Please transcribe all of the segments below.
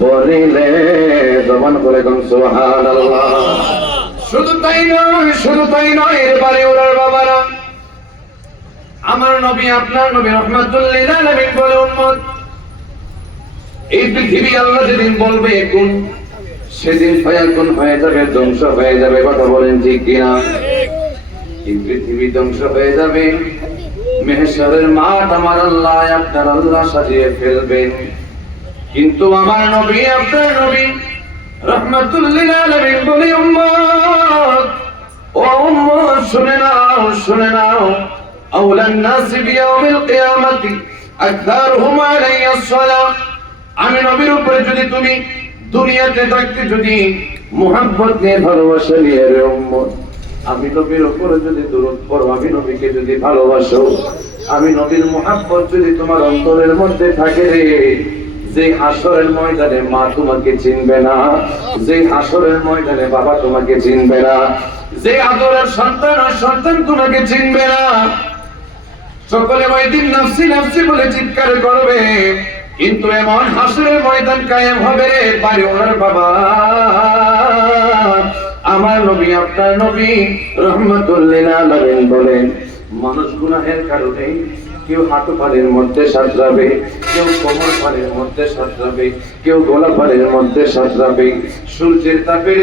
পড়িলে জবান করে কোন সুবহানাল্লাহ। শুধু তাই নয় এবারে ওরা বাবারা, আমার নবী আপনার নবী রাহমাতুল লিল আলামিন বলে উম্মত, এই পৃথিবী আল্লাহ যেদিন বলবে কোন, সেদিন ফায়াকুন হয়ে যাবে, ধ্বংস হয়ে যাবে। কথা বলেন ঠিক কিনা? এই পৃথিবী ধ্বংস হয়ে যাবে, মেহশরের মাঠ আমার আল্লাহ আপনার আল্লাহ সাজিয়ে ফেলবেন। কিন্তু আমার নবী আপনার নবী রাহমাতুল লিল আলামিন বলে উম্মত, ও উম্মত শুনে নাও আউলান নাস বিয়াউমিল কিয়ামতি আকসারুহুম আলাইহিস সালাম। আমি নবীর উপরে যদি তুমি দুনিয়াতে থাকতে যদি মুহাব্বত নিয়ে ভালোবাসা নিয়ে রে উম্মত, আমি নবীর উপরে যদি দরুদ পড়ো, আমি নবীকে যদি ভালোবাসো, আমি নবীর মুহাব্বত যদি তোমার অন্তরের মধ্যে থাকে রে, যে হাসরের ময়দানে মা তোমাকে চিনবে না, যে হাসরের ময়দানে বাবা তোমাকে চিনবে না, যে আদরের সন্তান আর সন্তান তোমাকে চিনবে না, সকলে ওই দিন নফসি নফসি বলে চিৎকার করবে। কিন্তু এমন হাসরের ময়দান কায়েম হবে রে পারে ওনার বাবা, আমার নবী আপনার নবী রাহমাতুল লিল আলামিন বলেন, মানুষ গুনাহের কারণে কেউ হাঁটু পাড়ের মধ্যে সাঁতরাবে, কেউ কোমর পাড়ের মধ্যে সাঁতরাবে, কেউ গলা পাড়ের মধ্যে সাঁতরাবে। সূর্যের তাপে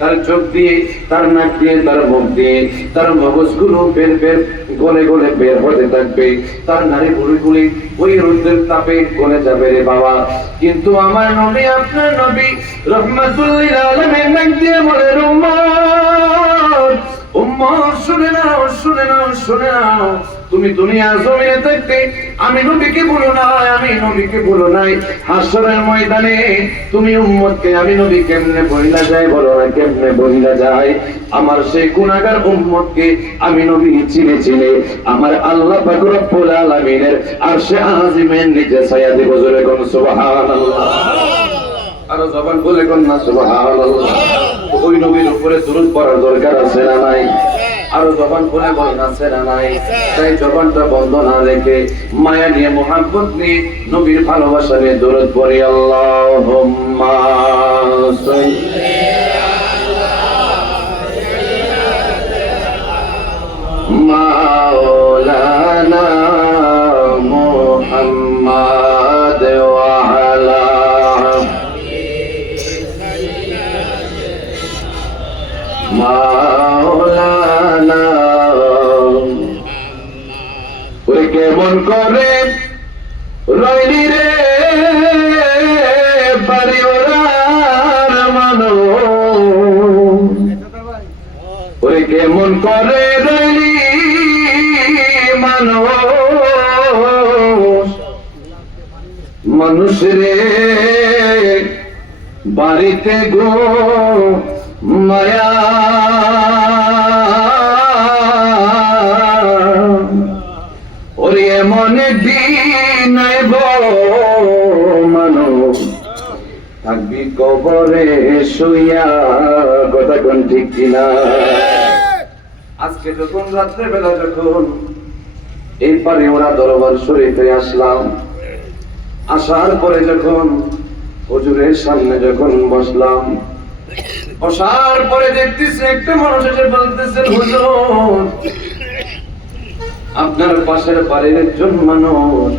তার চোখ দিয়ে, তার নাক দিয়ে, তার মুখ দিয়ে তার মগজগুলো গলে গলে বের হতে থাকবে, তার নারী ভুঁড়িগুলি ওই রোদের তাপে গলে যাবে রে বাবা। কিন্তু আমার নবী আপনার নবী রাহমাতুল লিল আলামিন নাক দিয়ে বলে, উম্মত শুনে নাও, তুমি দুনিয়ার জমিনে থাকতে আমি নবীকে ভুলো নাই, হাসরের ময়দানে তুমি উম্মতকে আমি নবী কেমনে বইলা যায়, বলো না কেমনে বইলা যায়? আমার সেই গুনাহগার উম্মতকে আমি নবী চিনে আমার আল্লাহ পাক রব্বুল আলামিনের আরশে আজিমের নিচে ছায়া দিব। জোরে কোন সুবহানাল্লাহ, আর জবান বলে কোন না সুবহানাল্লাহ। ওই নবীর উপরে দরুদ পড়ার দরকার আছে না নাই? আরো জবান খুলে বলেন আছে না নাই? তাই জবানটা বন্ধ না রেখে মায়া নিয়ে মুহাব্বত নিয়ে নবীর ভালোবাসা নিয়ে দরুদ পড়ি। আল্লাহুম্মা সাল্লি মাওলানা মুহাম্মাদ ওয়া আলা মাওলানা। ওই কেমন করে রইলি রে বাড়ি ওরার মানুষ, ওই কেমন করে রইলি মানুষ রে বাড়িতে গো মায়া ওরে এমন দিন আইব মানুষ থাকবি কবরে শুইয়া। কথা কোন ঠিক কিনা? আজকে যখন রাত্রেবেলা যখন এই পারে ওরা দরবার শরীফে আসলাম, আসার পরে যখন হুজুরের সামনে যখন বসলাম, বসার পরে দেখতেছি একটা মানুষ এসে বলতেছে, হুজুর আপনার পাশের বাড়ির একজন মানুষ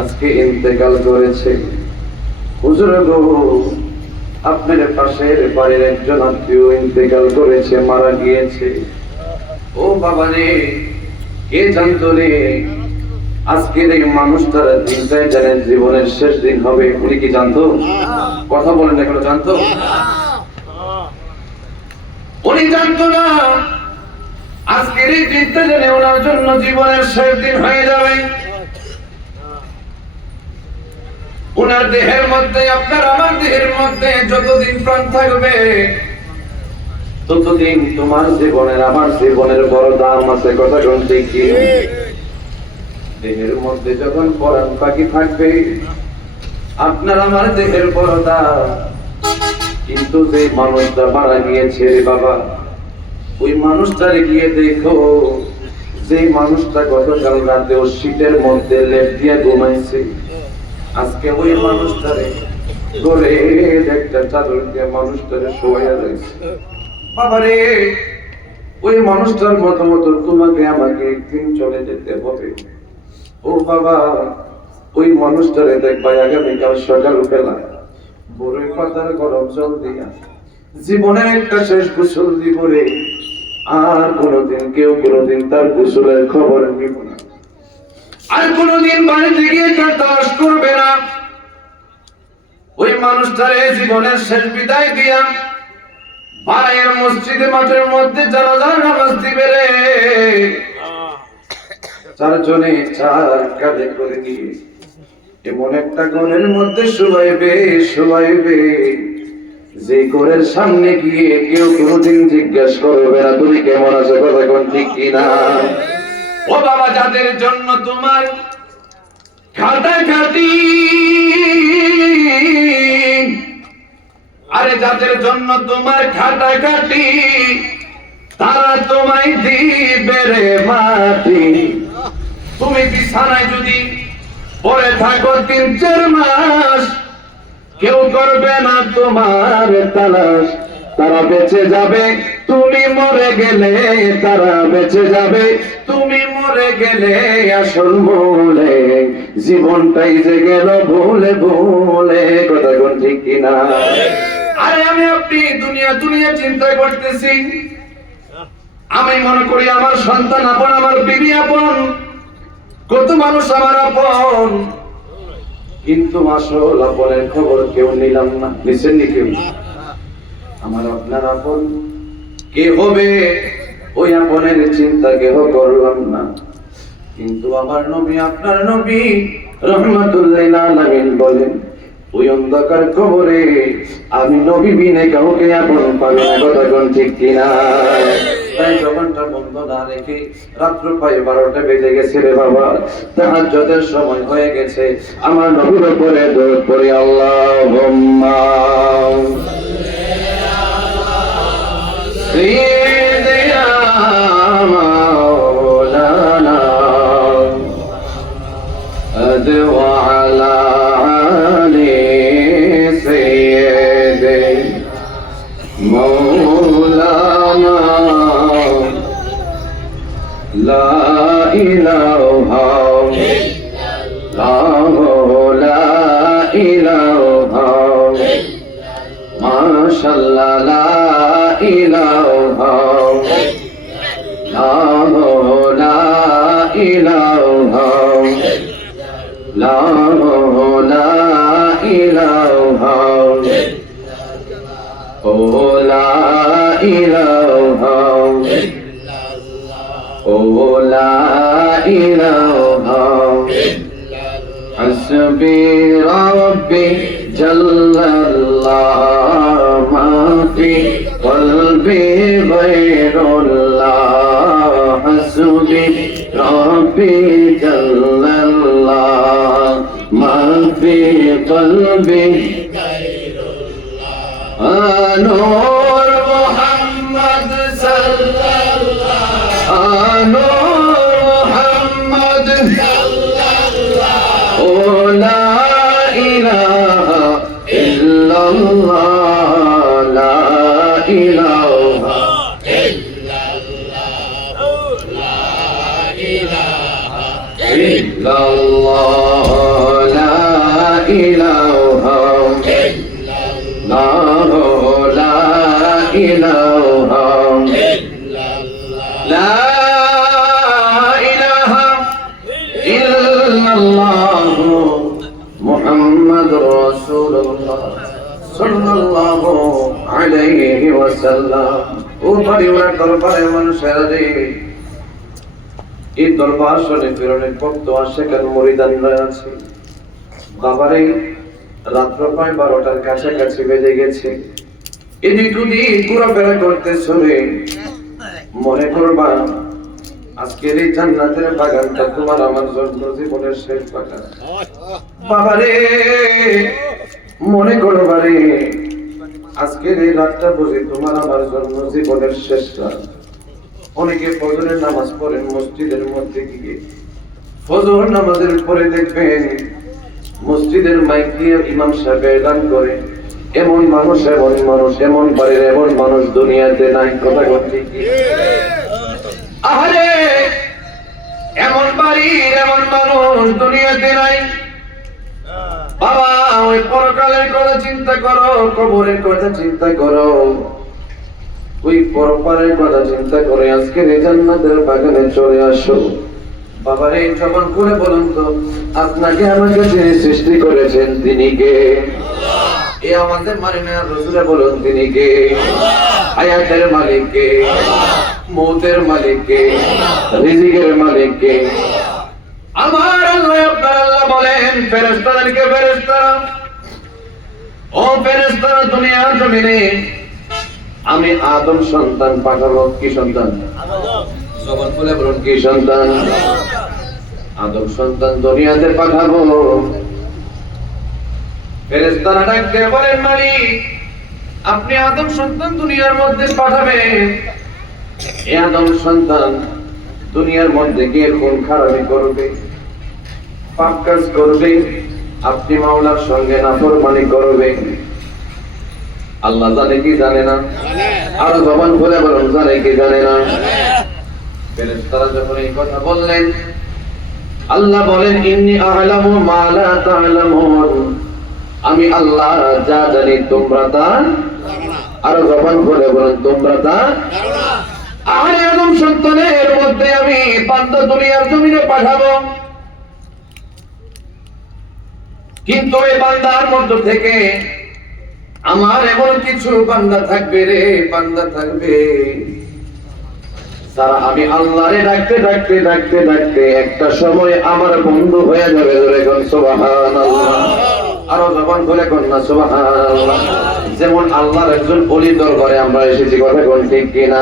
আজকে ইন্তেকাল করেছে। হুজুর গো, আপনার পাশের বাড়ির একজন আত্মীয় ইন্তেকাল করেছে, মারা গিয়েছে। ও বাবা রে, কে জানতো রে আজকের এই মানুষটার দিনটাই জানেন জীবনের শেষ দিন হবে? উনি কি জানতো? কথা বলেন, এখনো জানতো? উনি জানতো না আজকের এই দিনটা জানে ওনার জন্য জীবনের শেষ দিন হয়ে যাবে। ওনার দেহের মধ্যে, আপনার আমার দেহের মধ্যে যতদিন প্রাণ থাকবে ততদিন তোমার জীবনের আমার জীবনের বড় দাম আছে। কথা শুনতে কি? দেহের মধ্যে যখন পরাণ পাখি থাকবে আপনার আমার দেহের বড় দাম। কিন্তু যে মানুষটা মারা গিয়েছে রে বাবা, ওই মানুষটারে গিয়ে দেখো, যে মানুষটা গতকাল রাতে ও শীতের মধ্যে লেপ দিয়ে ঘুমাইছে, আজকে ওই মানুষটারে ঘরে একটা চাদর দিয়ে মানুষটারে শোয়াইয়া রয়েছে। বাবারে, ওই মানুষটার মতামত তোমাকে আমাকে একদিন চলে যেতে হবে। ও বাবা, ওই মানুষটারে দেখবা আগামীকাল সকাল বেলা বড়ই পাতার গরম জল দিয়া জীবনের একটা শেষ গোসল দিব রে। আর কোনোদিন তার গোসলের খবর নিব না, আর কোনোদিন বাড়িতে গিয়ে তার তালাশ করবে না। ওই মানুষটারে জীবনের শেষ বিদায় দিয়া ভাইয়ের মসজিদে মাঠের মধ্যে জানাজার নামাজ দিবে রে। চারজনে চার কাঁধে করে নিয়ে এমন একটা ঘরের মধ্যে শোয়াইবে যে ঘরের সামনে গিয়ে কেউ কোনোদিন জিজ্ঞাসা করবে না তুমি কেমন আছো, কথা কোন ঠিক কিনা। ও বাবা, যাদের জন্য তোমার খাটাখাটি, আরে যাদের জন্য তোমার খাটাখাটি, তারা তোমায় দিবে রে মাটি। তুমি বিছানায় যদি পড়ে থাকো 3-4 মাস, কেউ করবে না তোমার তালাশ। তারা বেঁচে যাবে, তুমি মরে গেলে তারা বেঁচে যাবে, তুমি মরে গেলে আসল মূলে জীবনটাই যে গেল ভুলে ভুলে, কথা কোন ঠিক কিনা। আরে আমি আপনি দুনিয়া চিন্তা করতেছি, আমি মনে করি আমার সন্তান আপন, আমার বিবি আপন, কত মানুষ আমার আপন, কিন্তু আসল আপনের খবর কেউ নিলাম না। নিছেননি কেউ? আমার আপনার আপন কে হবে ওই আপনের চিন্তা কেহ করলাম না। কিন্তু আমার নবী, আপনার নবী রহমাতুল্লিল আলামিন বলেন, ওই অন্ধকার কবরে আমি নবী বিনে কাউকে আপন পাবো না, কথা কোন ঠিক কিনা। তাই জবানটা বন্ধ না রেখে রাত্র প্রায় 12টা বেজে গেছে রে বাবা, তাহাজ্জুদের সময় হয়ে গেছে। আমার নবীর উপরে দরুদ পড়ি, আল্লাহুম্মা সাইয়্যিদিনা মাওলানা ওয়া আলা আলি সাইয়্যিদিনা মাওলানা লা ইলাহা ইল্লাল্লাহ, লা ইলাহা মাশাআল্লাহ, লা ইলাহা ইল্লাল্লাহ, লা ইলাহা ইল্লাল্লাহ, লা ইলাহা ও লা ইলাহা ও লা ইলাহা হাসবি রাব্বি জাল্লাল্লাহ মা ফি কলবি গায়রুল্লাহ, হাসবি রাব্বি জাল্লাল্লাহ মা ফি কলবি গায়রুল্লাহ, নূর মুহাম্মদ সাল্লাল্লাহ, নূর মুহাম্মদ সাল্লাল্লাহ, ও লা ইলাহা ইল্লাল্লাহ, লা ইলাহা ইল্লাল্লাহ, লা ইলাহা ইল্লাল্লাহ, লা ইলাহা ইল্লাল্লাহ, লা ইলাহা লা ইলাহা ইল্লাল্লাহ মুহাম্মাদুর রাসূলুল্লাহ সাল্লাল্লাহু আলাইহি ওয়াসাল্লাম। ও পরিবার দরবারে মানুষেরা রে, এই দরবার শরীফের অনেক ভক্ত আশিকান মুরিদানরা আছে। বাবারে, রাত্র প্রায় 12টার কাছাকাছি বেজে গেছে। এদিক ওদিক ঘোরাফেরা করতে চলে মনে করবা আজকের এই জান্নাতের বাগানটা তোমার আমার জন্য জীবনের শেষ বাগান। বাবারে, মনে করবা রে আজকের এই রাতটা বুঝি তোমার আমার জন্য জীবনের শেষ রাত। অনেকে ফজরের নামাজ পড়েন মসজিদের মধ্যে গিয়ে, ফজর নামাজের পরে দেখবেন মসজিদের মাইক দিয়ে ইমাম সাহেব এলান করে, এমন মানুষ এমন বাড়ির এমন মানুষ দুনিয়াতে নাই। কথা বলছি কি? আহারে, এমন বাড়ির এমন মানুষ দুনিয়াতে নাই। বাবা, ওই পরকালের কথা চিন্তা করো, কবরের কথা চিন্তা করো, ওই পরপারের কথা চিন্তা করে আজকের এই জান্নাতের বাগানে চলে আসো। বাবার এই জবান খুলে বলুন তো, আপনাকে আমাকে যিনি সৃষ্টি করেছেন তিনি কে? এ আমাদের মারিনা রসুলে বলুন তিনি কে? হায়াতের মালিক কে? মৌতের মালিক কে? রিজিকের মালিক কে? আমার আল্লাহ, আপনার আল্লাহ বলেন ফেরেশতাদেরকে, ফেরেশতারা, ও ফেরেশতারা, দুনিয়ার জমিনে আমি আদম সন্তান পাঠাবো। কি সন্তান? জবান খুলে বলুন কি সন্তান? আদম সন্তান দুনিয়াতে পাঠাবো। ফেরেশতারা ডাকতে বলেন, মালিক আপনি আদম সন্তান দুনিয়ার মধ্যে পাঠাবেন, এই আদম সন্তান দুনিয়ার মধ্যে গিয়ে খুন খারাপি করবে, পাপ কাজ করবে, আপনি মাওলার সঙ্গে নাফরমানি করবে। আল্লাহ জানে কি জানে না? আর জবান খুলে বলুন জানে কি জানে না? ফেরেশতারা যখন এই কথা বললেন, আল্লাহ বলেন ইন্নী আ'লামু মা লা তা'লামুন, আমি আল্লাহ যা জানি তোমরা তা জানো না। আর জবান খুলে বলুন তোমরা তা জানো না। আর আদম সন্তানের মধ্যে আমি বান্দা দুনিয়ার জমিনে পাঠাবো, কিন্তু এই বান্দার মধ্য থেকে আমার এমন কিছু বান্দা থাকবে রে, বান্দা থাকবে যারা আমি আল্লাহরে ডাকতে ডাকতে ডাকতে ডাকতে একটা সময় আমার বন্ধু হয়ে যাবে। জোরে কোন সুবহানাল্লাহ। আরো জবান খুলে কোন না সুবহানাল্লাহ। যেমন আল্লাহর একজন ওলি দরবারে আমরা এসেছি, কথা কোন ঠিক কিনা?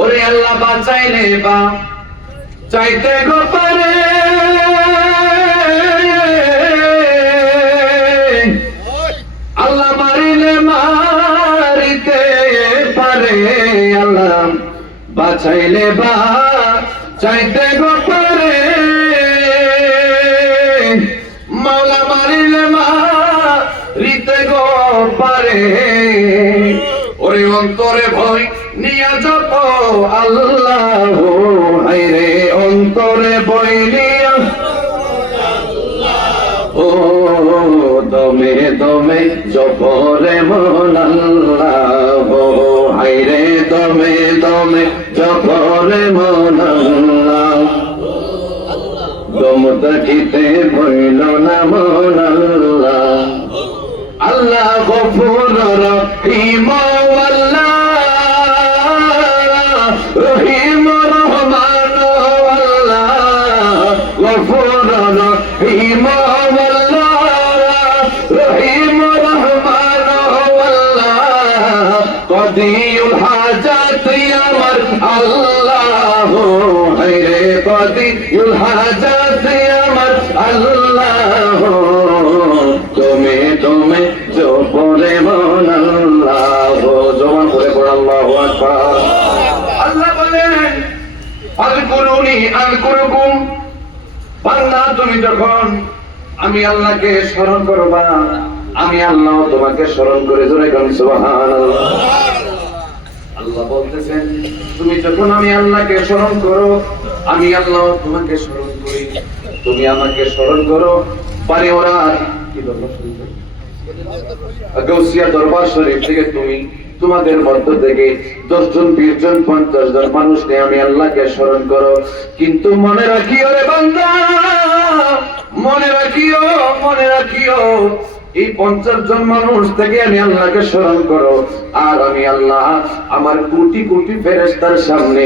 ওরে আল্লাহ বাঁচাইলে বা চাইতে গো পারে, আল্লাহ মারিলে মারিতে পারে, আল্লাহ বাঁচাইলে বা চাইতে গো পারে, মাওলা মারিলে মারিতে গো পারে। ওরে অন্তরে ভয় নিয়া যত আল্লাহ, হায়রে অন্তরে ভয় নিয়া, ও দমে দমে জপরে মন আল্লাহ, হায়রে দমে দমে জপরে মন আল্লাহ, দম থাকিতে ভইল না মন আল্লাহ। আল্লাহ গফুর রহিম, আল্লাহ রহিম রহমান, আল্লাহ গফুর রহিম, রহিম রহমান, আল্লাহ কদিউল হাজাত আমার আল্লাহ, হায়রে কদিউল হাজাত আমার আল্লাহ, তুমি তুমি জপরে মন আল্লাহ। জবান করে পড় আল্লাহু আকবার। আল্লাহ বলেন আযকুরুনি আযকুরুকুম, বান্দা তুমি যখন আমি আল্লাহকে স্মরণ করবা, আমি আল্লাহ তোমাকে স্মরণ করে। জোরে কোন সুবহানাল্লাহ। আল্লাহ বলতেছেন তুমি যখন আমি আল্লাহকে স্মরণ করো, আমি আল্লাহ তোমাকে স্মরণ করি, তুমি আমাকে স্মরণ করো। পারে ওরা কি দরবার শরীফ, গাউসিয়া দরবার শরীফ থেকে তুমি তোমাদের মধ্য থেকে 10 জন 20 জন 50 জন মানুষকে আমি আল্লাহকে স্মরণ করো, কিন্তু মনে রাখিও রে বান্দা, মনে রাখিও, মনে রাখিও এই 50 জন মানুষ থেকে আমি আল্লাহকে স্মরণ করো, আর আমি আল্লাহ আমার কোটি কোটি ফেরেশতার সামনে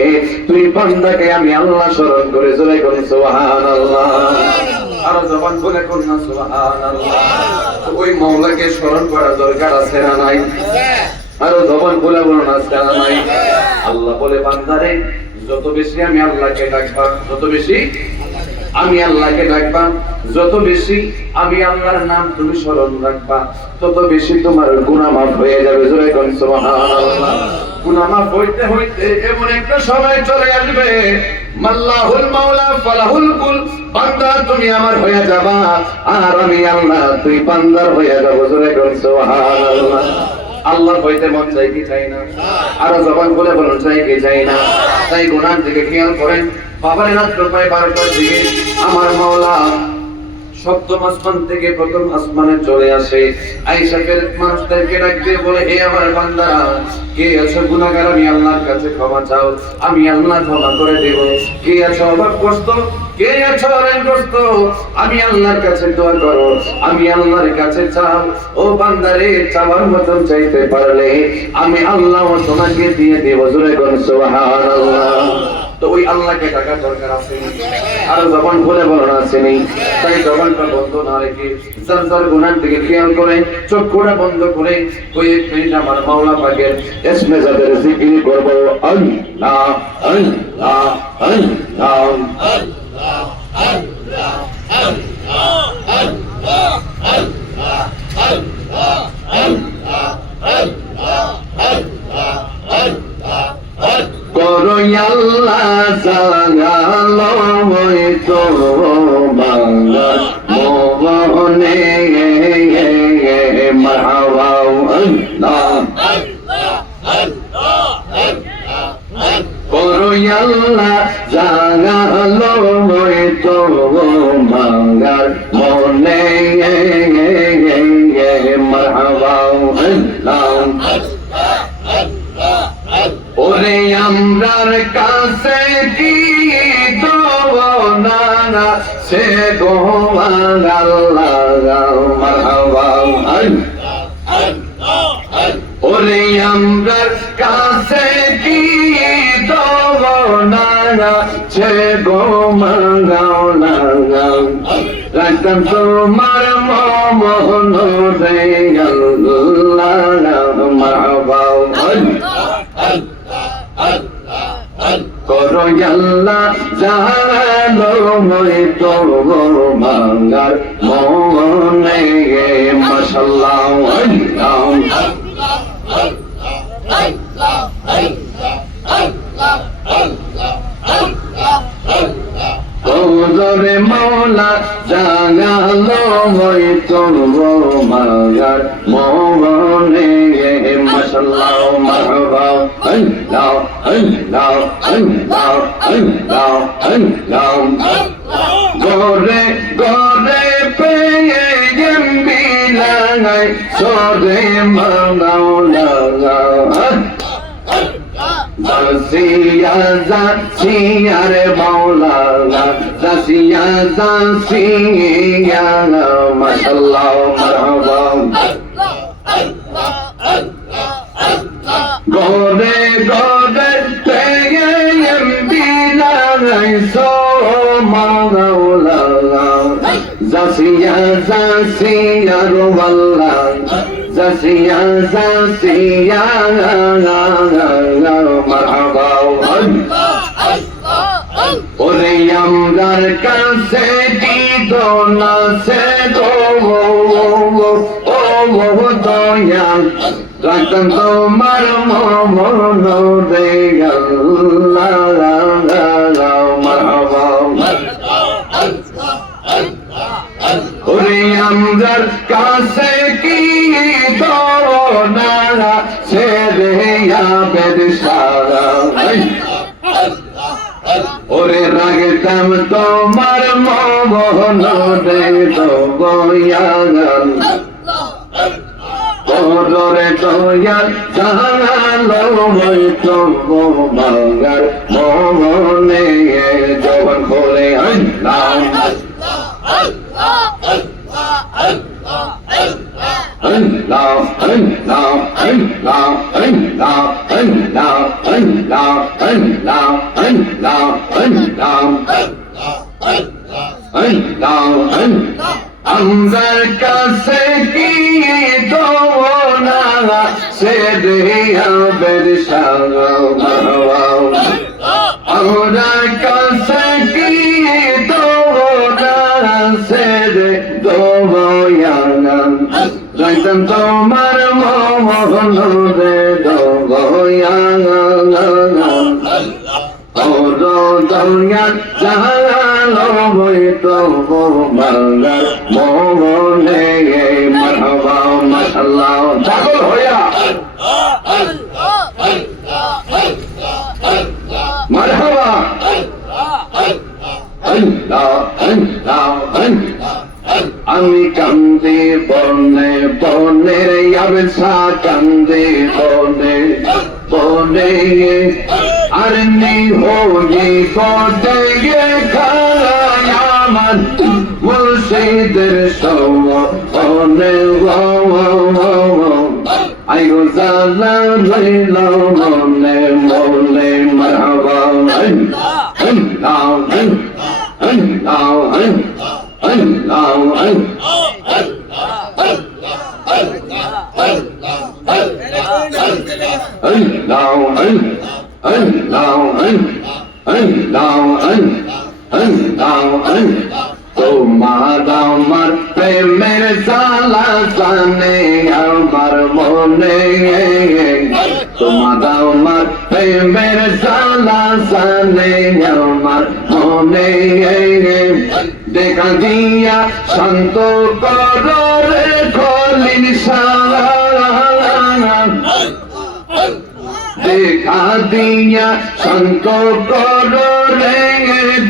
তুই বান্দাকে আমি আল্লাহ স্মরণ করে। জোরে কোন সুবহানাল্লাহ। আর জবান বলে কোন না সুবহানাল্লাহ। ওই মাওলাকে স্মরণ করার দরকার আছে না নাই? আর জবান বলে বলো না আছে না নাই? আল্লাহ বলে বান্দারে যত বেশি আমি আল্লাহকে ডাকবা, যত বেশি আমি আল্লাহকে ডাকবা, যত বেশি আমি আল্লাহর নাম তুমি স্মরণ রাখবা, তত বেশি তোমার গুনাহ মাফ হয়ে যাবে। জোরে কোন সুবহানাল্লাহ। গুনাহ মাফ হইতে হইতে এমন একটা সময় চলে আসবে, মাল্লাহুল মাওলা ফালাহুল কুল, বান্দা তুমি আমার হয়ে যাবা আর আমি আল্লাহ তুই বান্দার হয়ে যাবো। জোরে বল সুবহানাল্লাহ। আল্লাহ হইতে মন চাই কি চাই না? আর জবান বলে বলুন চাই কি চাই না? তাই গুনার দিকে খেয়াল করেন। বাবার রাত প্রায় 12টার দিকে আমার মাওলা সপ্তম আসমান থেকে প্রথম আসমানে চলে আসে, আয়েশা ফের মানুষদেরকে ডাক দিয়ে বলে, হে আমার বান্দারা, কে আছো গুনাহগার, আমি আল্লাহর কাছে ক্ষমা চাও, আমি আল্লাহ ক্ষমা করে দেব। কে আছো অভাবগ্রস্ত, কে আছো ঋণগ্রস্ত, আমি আল্লাহর কাছে দোয়া করো, আমি আল্লাহর কাছে চাও। ও বান্দারে, চাওয়ার মতন চাইতে পারলে আমি আল্লাহ তোমাকে দিয়ে দেব। জোরে বল সুবহানাল্লাহ। তো ওই আল্লাহকে ডাকার দরকার আছে, আর জবান খুলে বলার আছে নেই। তাই জবানটা বন্ধ না রেখে যার যার গুনার দিকে খেয়াল করে চক্ষুটা বন্ধ করে কয়েক মিনিট আমার মাওলা পাকের ইসমে যাদের জিকির করব। আল্লাহ আল্লাহ আল্লাহ আল্লাহ আল্লাহ আল্লাহ আল্লাহ আল্লাহ আল্লাহ আল্লাহ আল্লাহ আল্লাহ করো আল্লাহ জাগালো হইতো বাংলা মোহনে মারহাবা। আল্লাহ করো আল্লাহ জাগালো হইতো বাংলার মনে মারহাবা। আল্লাহ ওরে আমরার কাছে কি দোনা সে গোমান আল্লাহ মারহাবা। ওরে আমরার কাছে কি দোনা সে গোমান আল্লাহ রাখতাম তোমার মোহন রে আল্লাহ মারহাবা। করো আল্লাহ জানো হইতো বাংলার মনে মাশাআল্লাহ। তোরে মাওলা জাগালো হইতো বাংলার মনে মাশাআল্লাহ মারহাবা। আল্লাহ আল্লাহ আল্লাহ আল্লাহ আল্লাহ গোরে গোরে পেয়ে গম্বিলাঙাই সোরে মাওলা। জাসিয়া জাসিয়া রে মাওলা, জাসিয়া জাসিয়া মাশাআল্লাহ মারহাবা। গোরে গোরে পেয়ে গম্বিলাঙাই সো মাওলা, জাসিয়া জাসিয়া রওয়াল্লা, জাসিয়া জাসিয়া মারহাবা। ওরে আমরার কাছে দিত না সে গো ও দয়া, রাখতাম তোমার মন রে আল্লাহ মারহাবা। ওরে আমরার কাছে কি দোনা সে রে আবেদ সারা, ওরে রাগতাম তোমার মোহন রে দয়াল। ওরে দয়াল জাগালো হইতো বাংলার মনে জবান খোলে আল্লাহ Allah, Allah, Allah, Allah, Allah, Allah, Allah, Allah, Allah, আমরার কাছে কি দোনা সে দিয়া বেরসাও আমরার কাছে কি দোনা সে দোয়ানা যাইতাম তোমার মোহন রে দয়া দয়া জালো বইতো বাংলার মোহনে মারহাবা মাশাআল্লাহ পাগল হইয়া মারহাবা আল্লাহ আল্লাহ আমি কান্দে বনে বনে রে আবেশা কান্দে বনে বনে আর নি হোয়ে কোটে খায়ামান মুর্শিদের সওনে আই গো জালা লাইলা মনে মনে মারহাবা আল্লাহ আল্লাহ তোমার আমার প্রেমের জালা জানে আমার মনে তোমার আমার প্রেমের জালা জানে আমার মনে দেখা দিয়া শান্ত করো রে খলিল দেখা দিয়া শান্ত করো রে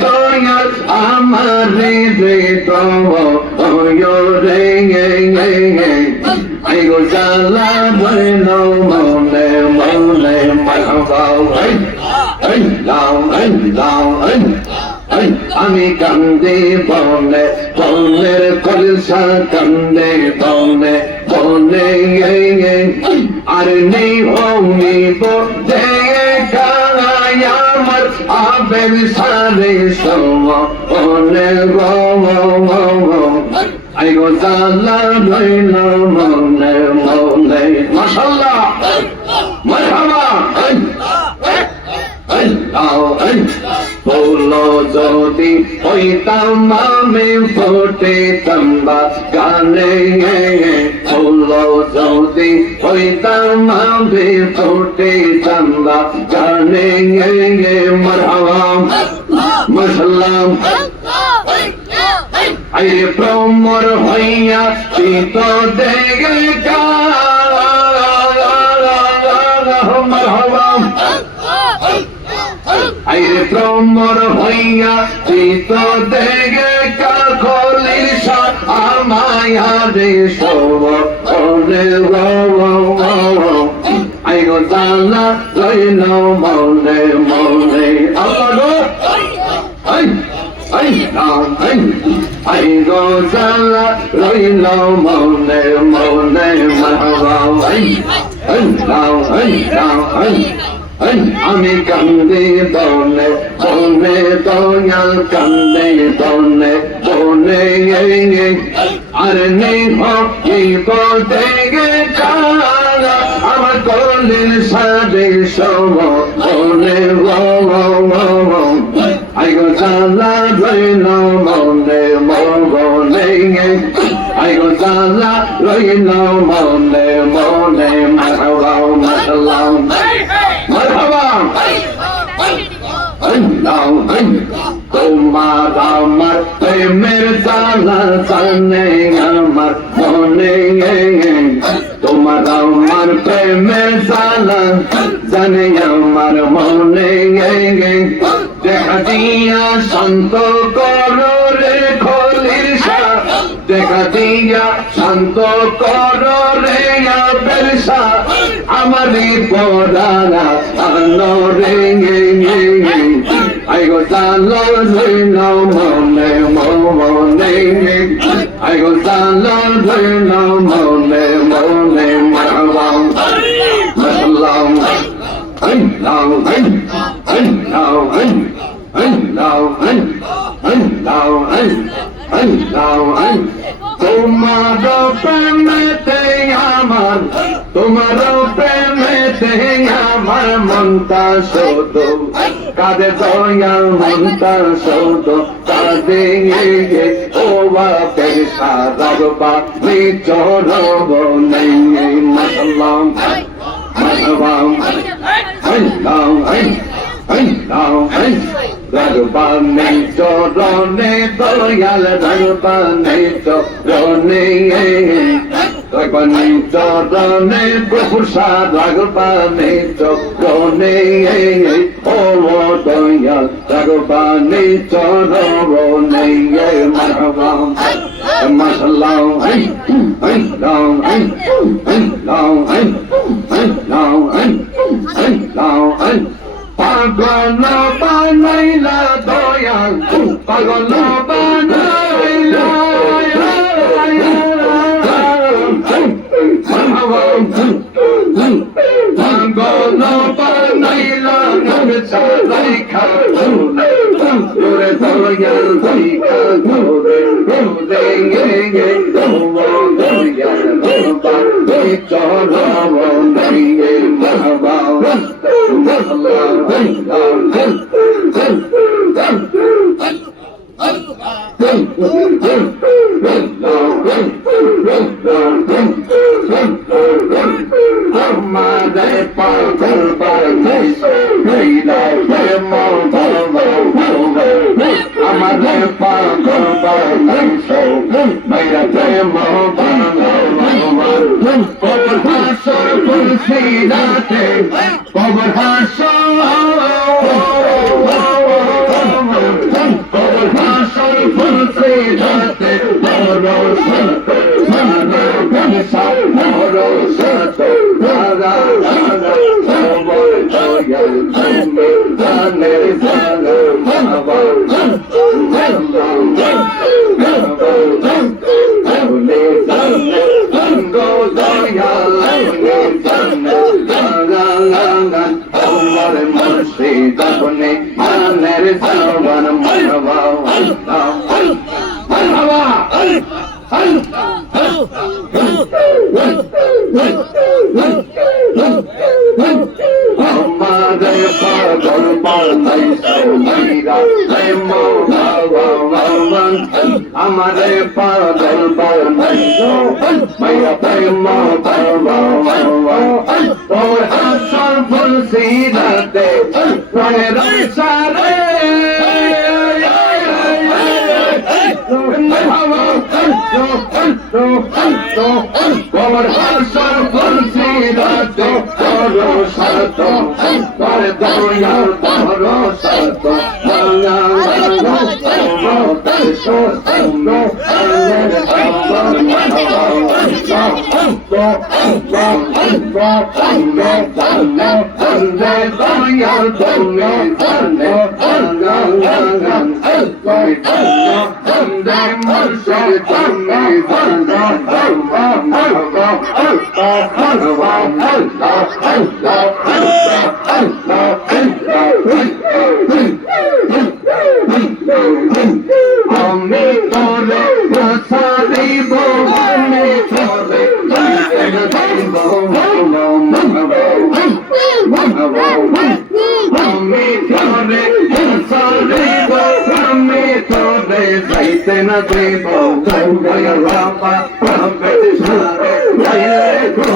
দয়া আমার রে রে আই গো জালা বইল মনে মনে মারহাবা আমি কান্দে বনে বনের কলসা কান্দে বনে বনে আর নেই হমিব আমার আবের সারে সমনে আই গো জালা বইল মনে মনে মাশাআল্লাহ মারহাবা বলো যদি হইতাম আমি ফুটিতাম গানে বলো যদি হইতাম আমি ফুটিতাম গানে মারহাবা মাশাআল্লাহ আরে প্রমর হইয়া চিত দেগে মারহাবা আইরে প্রমর হইয়া চিত দেগে কাখলির সাথ আমায়া রে সব আই গো জালা লইল মনে মনে আল্লাহ আই গো জালা লইল মনে মনে মারহাবা আমি কান্দে বনে বনে দয়াল কান্দে বনে বনে আর নেই হকিব দেগে কালা আমার কলিল সাদে সব বনে আই গো জালা রইল মনে মনে আই গো জালা রইল মনে মনে মারহাবা মাশাআল্লাহ মারহাবা তোমার আমার প্রেমের জালা জানে আমার মনে তোমার আমার প্রেমের জালা জানে আমার মনে দেখা দিয়া শান্ত করো রে খলিল শাহ দেখা দিয়া শান্ত করো রে বেলসা আমারি পরানা আনো রে আই গো জালো ধইল মনে মনে আই গো জালো ধইল মনে মনে মারহাবা মাশাআল্লাহ তোমার প্রেমেতে আমার তোমার প্রেমেতে আমার মনটা শোধ কাঁদে দয়াল মনটা শোধ দে ও বাপের সারাগবা চরণে মাশাআল্লাহ রঘুবানে চরণে দয়াল রঘুবানে চরণে রঘুবানে চরণে প্রভুষা রঘুবানে চরণে ও দয়াল রঘুবানে চরণে মারহাবা মাশাআল্লাহ পাগল বানাইলা দয়াল পাগল বানাইলা পাগল বানাইলা নবসা রাইখা তোরে দয়াল রাইখা তোরে তোরে গে দয়াল বাবা চলো গে বাবা আমাদের পাগল বানাইলা আমাদের পাগল বানাইছো মেরা প্রেম কবর হাসর ফুলসিরাতে কবর হাসর কবর হাসর ফুলসিরাতে রোশন মানো গমসা রোশন রাজা রাজা কবর দয়াল তুমি জানে জানে মাবা আমারে পাগল বানাইছো মায়া প্রেম তোর হাসর ফুলসিরাতে তোরে রইসারে কবর হাসর ফুলসিরাতে তোর সাত তোর দয়াল তোর সাত আমি তোরে সারিব আমি তোরে সারিব আমি তোরে সারিব আমি তোরে যাইতে না দেব বাবা বাবা সারে যাইলে গো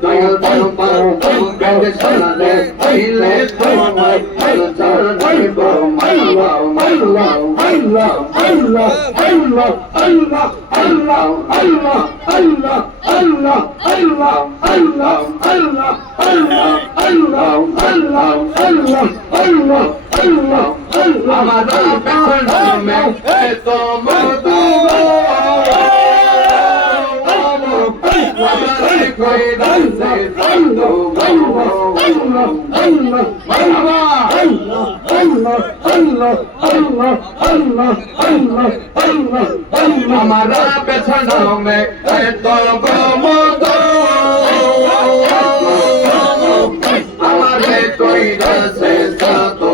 Dayal baba, Allah, Allah, Allah, Allah, Allah, Allah, Allah, Allah, Allah, Allah, Allah, Allah, Allah, Allah, Allah, Allah, Allah, Allah. Amada pesanme eto modu. Amada koi danse santo. Allah, Allah, Allah, Allah, Allah, Allah, Allah, Allah, Allah, Allah, Allah. Amada pesanme eto modu. Amada koi danse santo.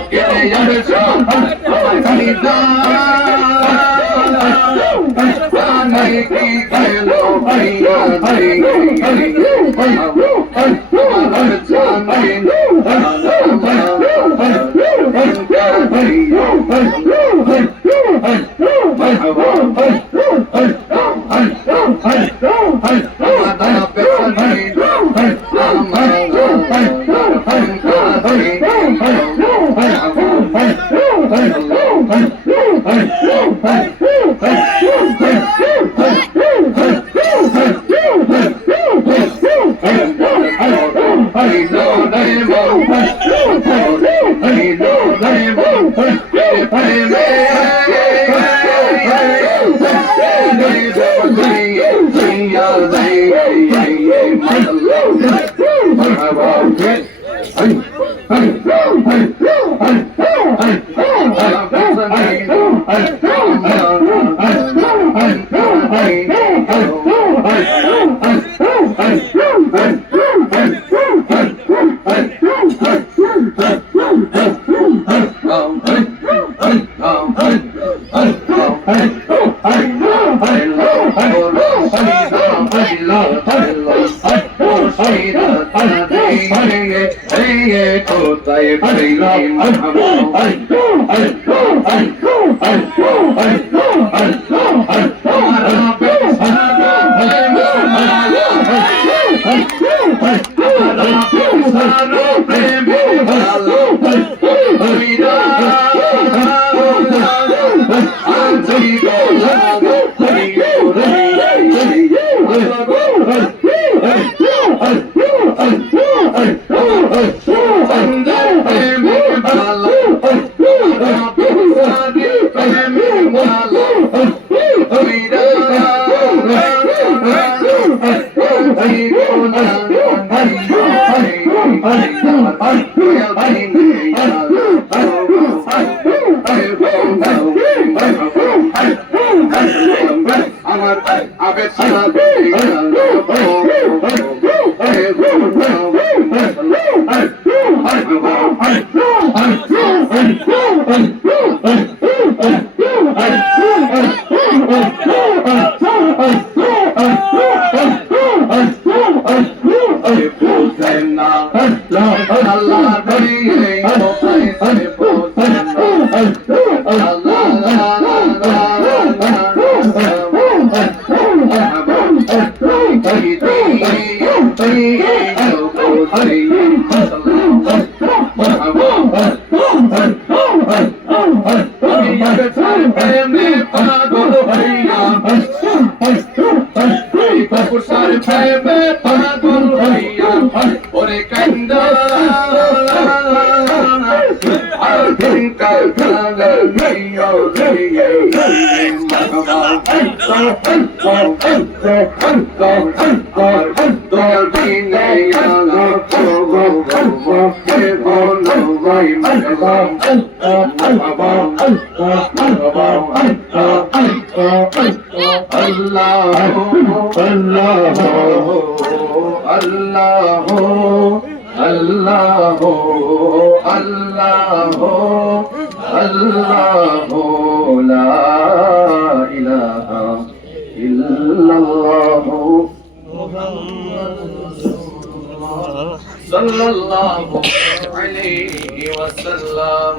Okay, কি গেল ভাইয়া আমার জানে sallallahu alaihi wasallam.